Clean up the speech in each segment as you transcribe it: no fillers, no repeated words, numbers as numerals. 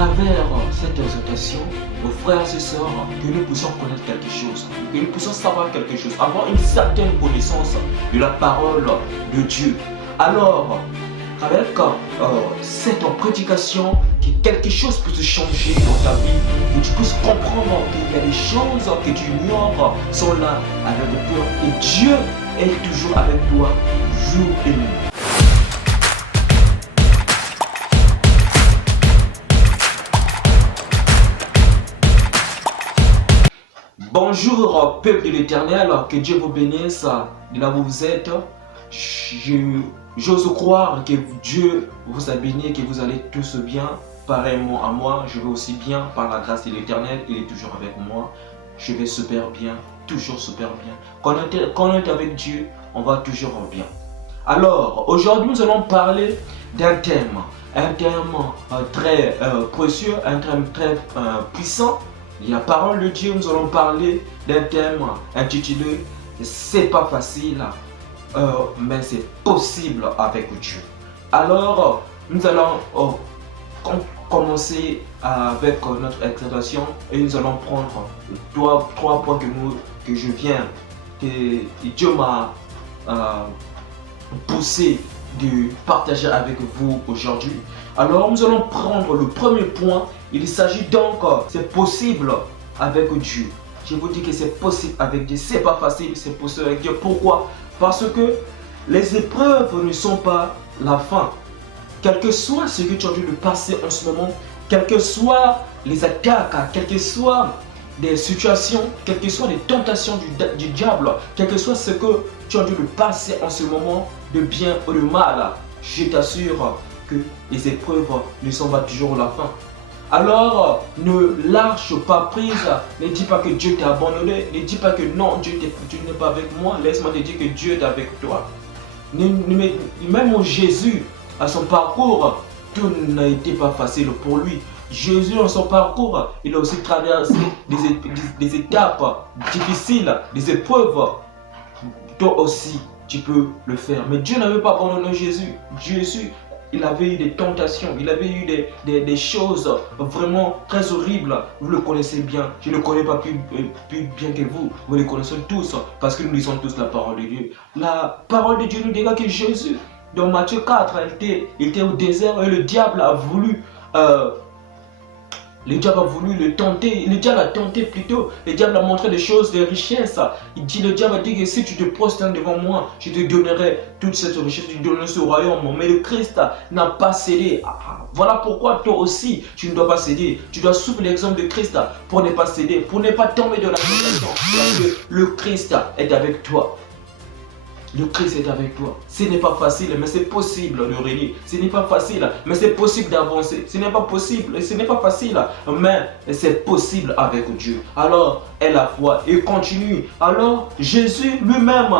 travers cette exhortation, nos frères et sœurs, que nous puissions connaître quelque chose, que nous puissions savoir quelque chose, avoir une certaine connaissance de la parole de Dieu. Alors, avec cette prédication, que quelque chose puisse changer dans ta vie, que tu puisses comprendre qu'il y a des choses que tu ignores sont là avec toi et Dieu est toujours avec toi jour et nuit. Bonjour peuple de l'Éternel, que Dieu vous bénisse de là où vous êtes. J'ose croire que Dieu vous a béni, que vous allez tous bien. Pareillement à moi, je vais aussi bien par la grâce de l'Éternel, il est toujours avec moi. Je vais super bien, toujours super bien. Quand on est avec Dieu, on va toujours bien. Alors, aujourd'hui nous allons parler d'un thème très précieux, un thème très puissant. La parole de Dieu, nous allons parler d'un thème intitulé « C'est pas facile, mais c'est possible avec Dieu ». Alors, nous allons commencer avec notre exhortation et nous allons prendre trois points que je viens, que Dieu m'a poussé de partager avec vous aujourd'hui. Alors nous allons prendre le premier point. Il s'agit donc, c'est possible avec Dieu. Je vous dis que c'est possible avec Dieu. C'est pas facile, c'est possible avec Dieu. Pourquoi? Parce que les épreuves ne sont pas la fin. Quel que soit ce que tu as dû le passer en ce moment, quelles que soient les attaques, quelles que soient des situations, quelles que soient les tentations du diable, quel que soit ce que tu as dû le passer en ce moment, de bien ou de mal, je t'assure que les épreuves ne sont pas toujours la fin. Alors, ne lâche pas prise, ne dis pas que Dieu t'a abandonné, ne dis pas que non, Dieu n'est pas avec moi, laisse-moi te dire que Dieu est avec toi. Même Jésus, à son parcours, tout n'a été pas facile pour lui. Jésus, dans son parcours, il a aussi traversé des étapes difficiles, des épreuves. Toi aussi, tu peux le faire. Mais Dieu n'avait pas abandonné Jésus. Jésus, il avait eu des tentations, il avait eu des choses vraiment très horribles. Vous le connaissez bien. Je ne le connais pas plus bien que vous. Vous le connaissez tous parce que nous lisons tous la parole de Dieu. La parole de Dieu nous dit que Jésus, dans Matthieu 4, il était au désert et le diable a voulu le tenter, le diable a tenté plutôt, le diable a montré des choses, des richesses. Le diable a dit que si tu te prosternes devant moi, je te donnerai toute cette richesse, je te donnerai ce royaume. Mais le Christ n'a pas cédé. Voilà pourquoi toi aussi, tu ne dois pas céder. Tu dois suivre l'exemple de Christ pour ne pas céder, pour ne pas tomber dans la tentation. Parce que le Christ est avec toi. Le Christ est avec toi. Ce n'est pas facile, mais c'est possible de régner. Ce n'est pas facile, mais c'est possible d'avancer. Ce n'est pas possible, ce n'est pas facile, mais c'est possible avec Dieu. Alors, aie la foi et continue. Alors, Jésus lui-même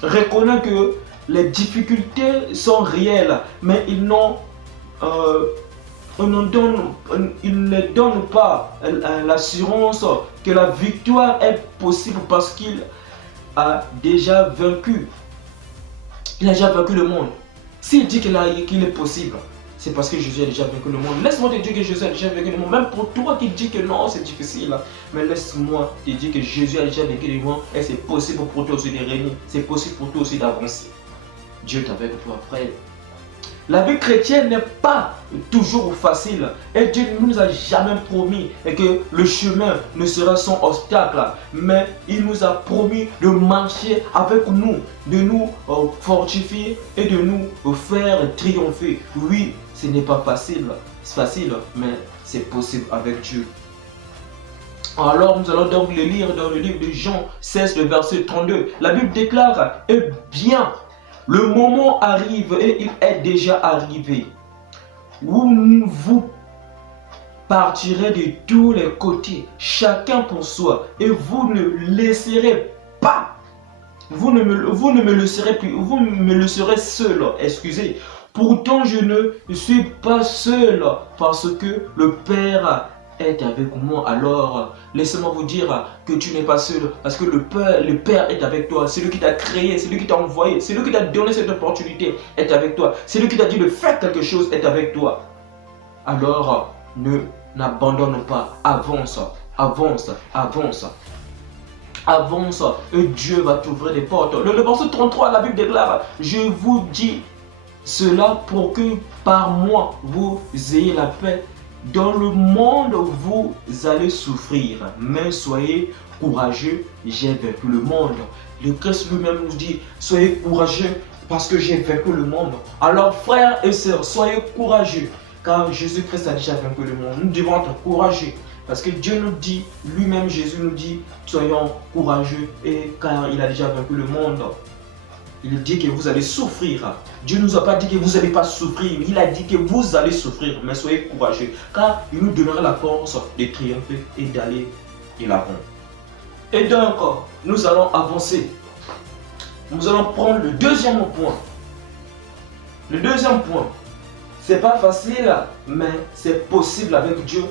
reconnaît que les difficultés sont réelles, mais il ne donne pas l'assurance que la victoire est possible parce qu'il a déjà vaincu. Il a déjà vaincu le monde. S'il dit qu'il est possible, c'est parce que Jésus a déjà vaincu le monde. Laisse-moi te dire que Jésus a déjà vaincu le monde. Même pour toi qui dis que non, c'est difficile. Mais laisse-moi te dire que Jésus a déjà vaincu le monde. Et c'est possible pour toi aussi de régner. C'est possible pour toi aussi d'avancer. Dieu est avec toi, frère. La vie chrétienne n'est pas toujours facile et Dieu ne nous a jamais promis que le chemin ne sera sans obstacle, mais il nous a promis de marcher avec nous, de nous fortifier et de nous faire triompher. Oui, ce n'est pas facile, mais c'est possible avec Dieu. Alors nous allons donc le lire dans le livre de Jean 16, le verset 32. La Bible déclare « Eh bien, le moment arrive et il est déjà arrivé où vous partirez de tous les côtés, chacun pour soi, et vous ne laisserez pas, vous ne me laisserez plus, vous me laisserez seul, excusez. Pourtant je ne suis pas seul parce que le Père est avec moi. Alors laissez-moi vous dire que tu n'es pas seul parce que le Père est avec toi. C'est lui qui t'a créé, c'est lui qui t'a envoyé, c'est lui qui t'a donné cette opportunité est avec toi. C'est lui qui t'a dit de faire quelque chose est avec toi. Alors n'abandonne pas. Avance, avance, avance. Avance et Dieu va t'ouvrir des portes. Le verset 33, la Bible déclare, je vous dis cela pour que par moi vous ayez la paix. Dans le monde vous allez souffrir, mais soyez courageux, j'ai vaincu le monde. Le Christ lui-même nous dit, soyez courageux parce que j'ai vaincu le monde. Alors frères et sœurs, soyez courageux car Jésus-Christ a déjà vaincu le monde. Nous devons être courageux. Parce que Dieu nous dit, lui-même Jésus nous dit, soyons courageux et car il a déjà vaincu le monde. Il dit que vous allez souffrir. Dieu ne nous a pas dit que vous n'allez pas souffrir. Il a dit que vous allez souffrir, mais soyez courageux. Car il nous donnera la force de triompher et d'aller de l'avant. Et donc, nous allons avancer. Nous allons prendre le deuxième point. Le deuxième point. C'est pas facile, mais c'est possible avec Dieu.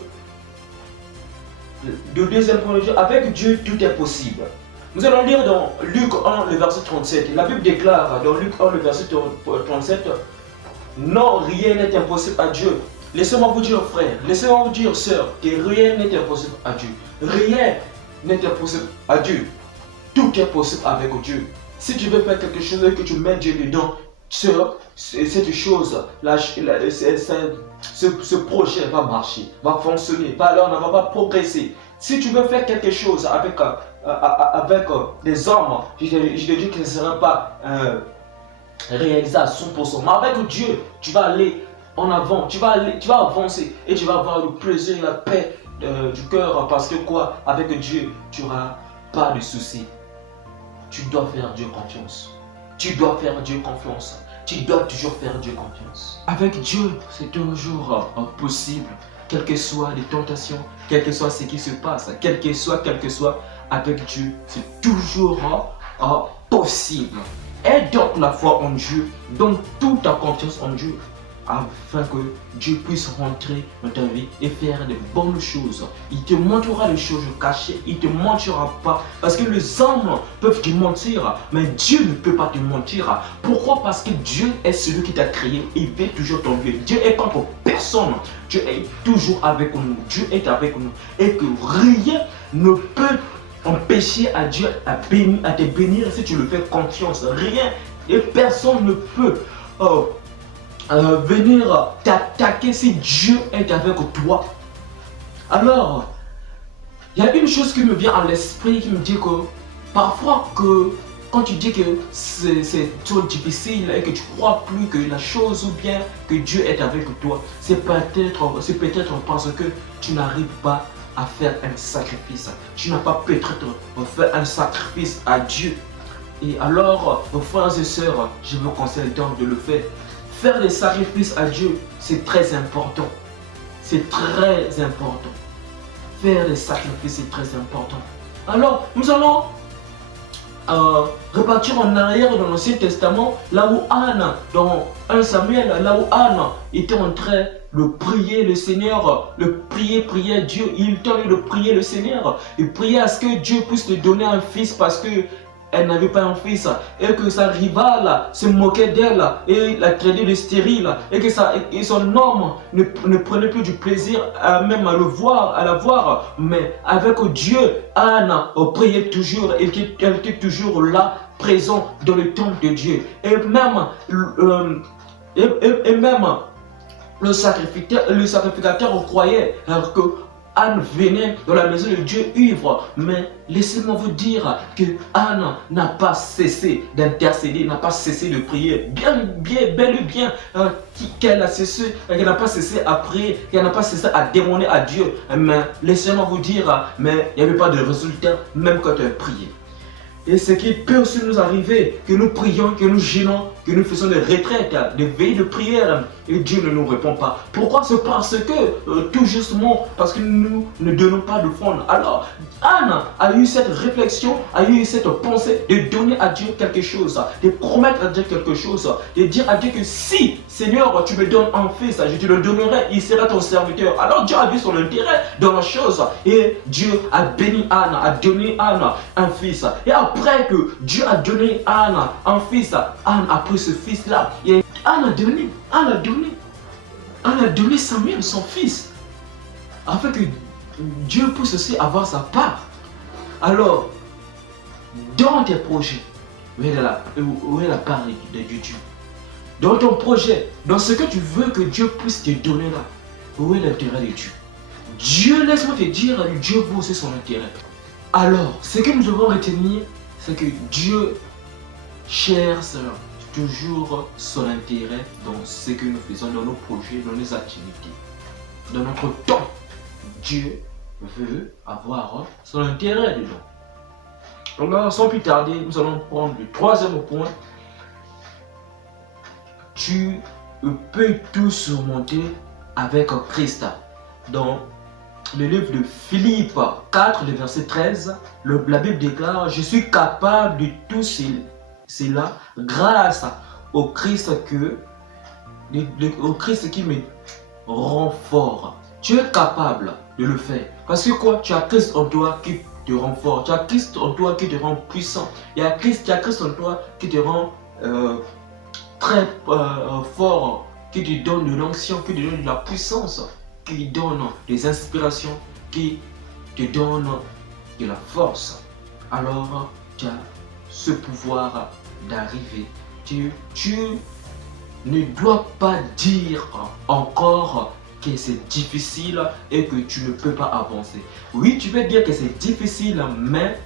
Le deuxième point de Dieu, avec Dieu, tout est possible. Nous allons lire dans Luc 1, le verset 37. La Bible déclare dans Luc 1, le verset 37, non, rien n'est impossible à Dieu. Laissez-moi vous dire, frère, laissez-moi vous dire, sœur, que rien n'est impossible à Dieu. Rien n'est impossible à Dieu. Tout est possible avec Dieu. Si tu veux faire quelque chose et que tu mets Dieu dedans, sœur, cette chose, ce projet va marcher, va fonctionner, alors on ne va pas progresser. Si tu veux faire quelque chose avec des hommes, je te dis que ce ne sera pas réalisé à 100%. Mais avec Dieu, tu vas aller en avant, tu vas avancer et tu vas avoir le plaisir et la paix du cœur. Parce que quoi? Avec Dieu, tu n'auras pas de soucis. Tu dois faire Dieu confiance. Tu dois faire Dieu confiance. Tu dois toujours faire Dieu confiance. Avec Dieu, c'est toujours possible. Quelles que soient les tentations, quel que soit ce qui se passe, quel que soit, avec Dieu, c'est toujours possible. Et donc la foi en Dieu, donne toute ta confiance en Dieu, afin que Dieu puisse rentrer dans ta vie et faire de bonnes choses. Il te montrera les choses cachées, il ne te mentira pas. Parce que les hommes peuvent te mentir, mais Dieu ne peut pas te mentir. Pourquoi? Parce que Dieu est celui qui t'a créé, il veut toujours ton bien. Dieu est contre personne, Dieu est toujours avec nous, Dieu est avec nous. Et que rien ne peut empêcher à Dieu à te bénir si tu le fais confiance. Rien et personne ne peut venir t'attaquer si Dieu est avec toi. Alors, il y a une chose qui me vient à l'esprit qui me dit que parfois quand tu dis que c'est trop difficile et que tu crois plus que la chose ou bien que Dieu est avec toi, c'est peut-être parce que tu n'arrives pas à faire un sacrifice. Tu n'as pas peut-être fait un sacrifice à Dieu. Et alors, mes frères et sœurs, je vous conseille donc de le faire. Faire des sacrifices à Dieu, c'est très important. C'est très important. Faire des sacrifices, c'est très important. Alors, nous allons repartir en arrière dans l'Ancien Testament, là où Anne, dans 1 Samuel, là où Anne était en train de prier le Seigneur, prier Dieu. Il tentait de prier le Seigneur. Il priait à ce que Dieu puisse lui donner un fils parce que elle n'avait pas un fils et que sa rivale se moquait d'elle et la traitait de stérile et que son homme ne prenait plus du plaisir même à la voir. Mais avec Dieu, Anne priait toujours et elle était toujours là, présent dans le temple de Dieu. Et même le sacrificateur croyait que Anne venait dans la maison de Dieu ivre, mais laissez-moi vous dire que Anne n'a pas cessé d'intercéder, n'a pas cessé de prier, bel et bien qu'elle n'a pas cessé à prier, qu'elle n'a pas cessé à demander à Dieu, mais laissez-moi vous dire, mais il n'y avait pas de résultat même quand elle priait. Et ce qui peut aussi nous arriver, que nous prions, que nous gênons, que nous faisons des retraites, des veilles de prière, et Dieu ne nous répond pas. Pourquoi? C'est parce que, tout justement, parce que nous ne donnons pas de fonds. Alors, Anne a eu cette réflexion, a eu cette pensée de donner à Dieu quelque chose, de promettre à Dieu quelque chose, de dire à Dieu que si, Seigneur, tu me donnes un fils, je te le donnerai, il sera ton serviteur. Alors Dieu a vu son intérêt dans la chose, et Dieu a béni Anne, a donné Anne un fils. Et après que Dieu a donné Anne un fils, Anne a pris ce fils-là, et Anne a donné Samuel, son fils. afin que Dieu puisse aussi avoir sa part. Alors, dans tes projets, où est la part de Dieu? Dans ton projet, dans ce que tu veux que Dieu puisse te donner là, où est l'intérêt de Dieu? Dieu, laisse-moi te dire, Dieu vaut aussi son intérêt. Alors, ce que nous devons retenir, c'est que Dieu cherche toujours son intérêt dans ce que nous faisons, dans nos projets, dans nos activités, dans notre temps. Dieu veut avoir son intérêt dedans. Alors, sans plus tarder, nous allons prendre le troisième point. Tu peux tout surmonter avec Christ. Dans le livre de Philippe 4, le verset 13, la Bible déclare: je suis capable de tout cela grâce au Christ qui me rend fort. Tu es capable de le faire. Parce que quoi? Tu as Christ en toi qui te rend fort. Tu as Christ en toi qui te rend puissant. Tu as Christ en toi qui te rend très fort, qui te donne de l'onction, qui te donne de la puissance, qui te donne des inspirations, qui te donne de la force. Alors, tu as ce pouvoir d'arriver. Tu ne dois pas dire encore que c'est difficile et que tu ne peux pas avancer. Oui, tu peux dire que c'est difficile, mais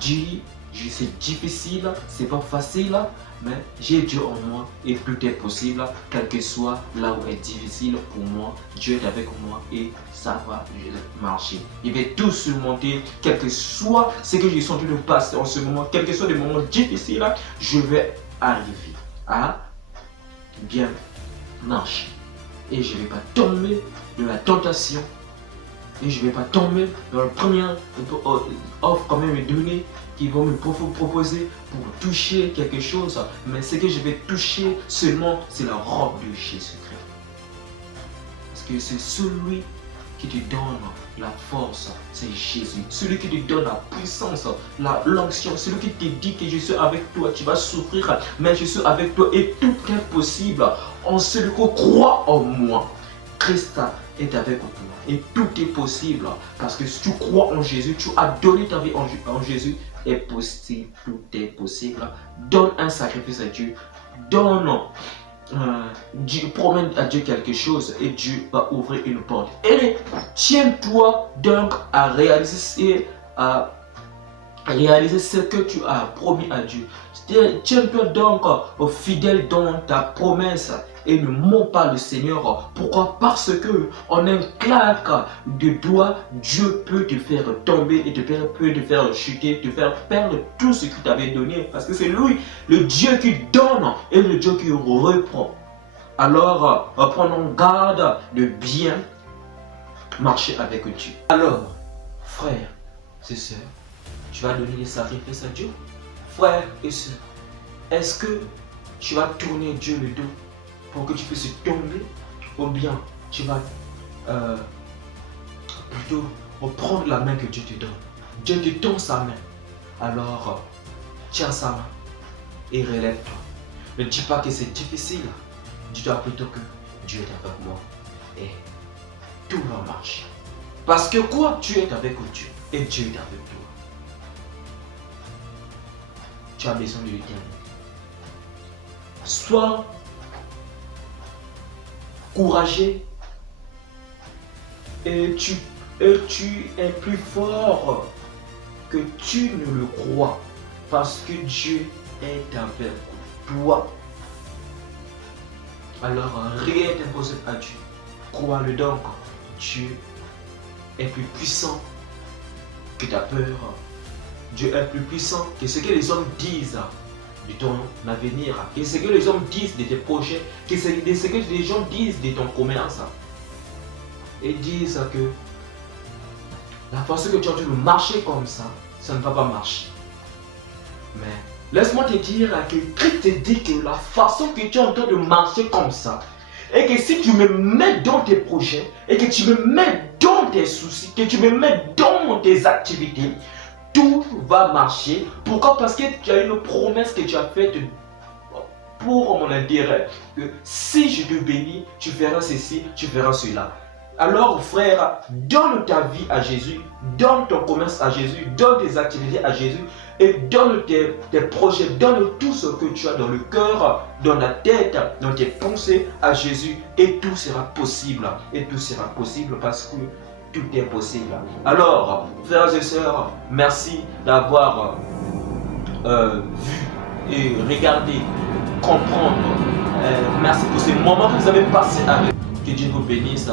dis, c'est difficile, c'est pas facile, mais j'ai Dieu en moi et tout est possible, quel que soit là où est difficile pour moi, Dieu est avec moi et ça va marcher. Il va tout surmonter, quel que soit ce que j'ai senti de passer en ce moment, quel que soit les moments difficiles, je vais arriver à bien marcher. Et je ne vais pas tomber de la tentation. Et je ne vais pas tomber dans la première offre qu'on me donner, qui vont me proposer pour toucher quelque chose. Mais ce que je vais toucher seulement, c'est la robe de Jésus-Christ. Parce que c'est celui qui te donne la force, c'est Jésus. Celui qui te donne la puissance, l'onction, celui qui te dit que je suis avec toi, tu vas souffrir, mais je suis avec toi et tout est possible. En celui qui croit en moi, Christ est avec toi et tout est possible. Parce que si tu crois en Jésus, tu as donné ta vie en Jésus, est possible, tout est possible. Donne un sacrifice à Dieu, promets à Dieu quelque chose et Dieu va ouvrir une porte. Et tiens-toi donc à réaliser ce que tu as promis à Dieu. Tiens-toi donc fidèle dans ta promesse et ne mens pas le Seigneur. Pourquoi? Parce que en un claque de doigts, Dieu peut te faire tomber et peut te faire chuter, te faire perdre tout ce qu'il t'avait donné. Parce que c'est lui, le Dieu qui donne et le Dieu qui reprend. Alors, prenons garde de bien marcher avec Dieu. Alors, frères et sœurs, tu vas donner des sacrifices à Dieu? Frères et sœurs, est-ce que tu vas tourner Dieu le dos pour que tu puisses tomber, ou bien tu vas plutôt prendre la main que Dieu te donne? Dieu te tend sa main, alors tiens sa main et relève-toi. Ne dis pas que c'est difficile, dis-toi plutôt que Dieu est avec moi et tout va marcher. Parce que quoi? Tu es avec Dieu et Dieu est avec toi. Tu as besoin de l'éternel. Sois courageux et tu es plus fort que tu ne le crois, parce que Dieu est avec toi. Alors rien n'est impossible à Dieu. Crois-le donc. Dieu est plus puissant que ta peur. Dieu est plus puissant que ce que les hommes disent de ton avenir, que ce que les hommes disent de tes projets, que ce que les gens disent de ton commerce. Et disent que la façon que tu es en train de marcher comme ça ne va pas marcher. Mais laisse-moi te dire que Christ te dit que la façon que tu es en train de marcher comme ça, et que si tu me mets dans tes projets, et que tu me mets dans tes soucis, que tu me mets dans tes activités, tout va marcher. Pourquoi? Parce que tu as une promesse que tu as faite pour mon intérêt. Que si je te bénis, tu feras ceci, tu feras cela. Alors frère, donne ta vie à Jésus, donne ton commerce à Jésus, donne tes activités à Jésus et donne tes projets, donne tout ce que tu as dans le cœur, dans la tête, dans tes pensées à Jésus et tout sera possible. Et tout sera possible parce que tout est possible. Alors, frères et sœurs, merci d'avoir vu et regardé, comprendre. Merci pour ces moments que vous avez passés avec. Que Dieu vous bénisse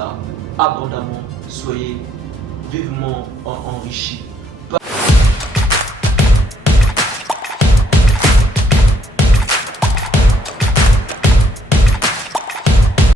abondamment. Soyez vivement enrichis.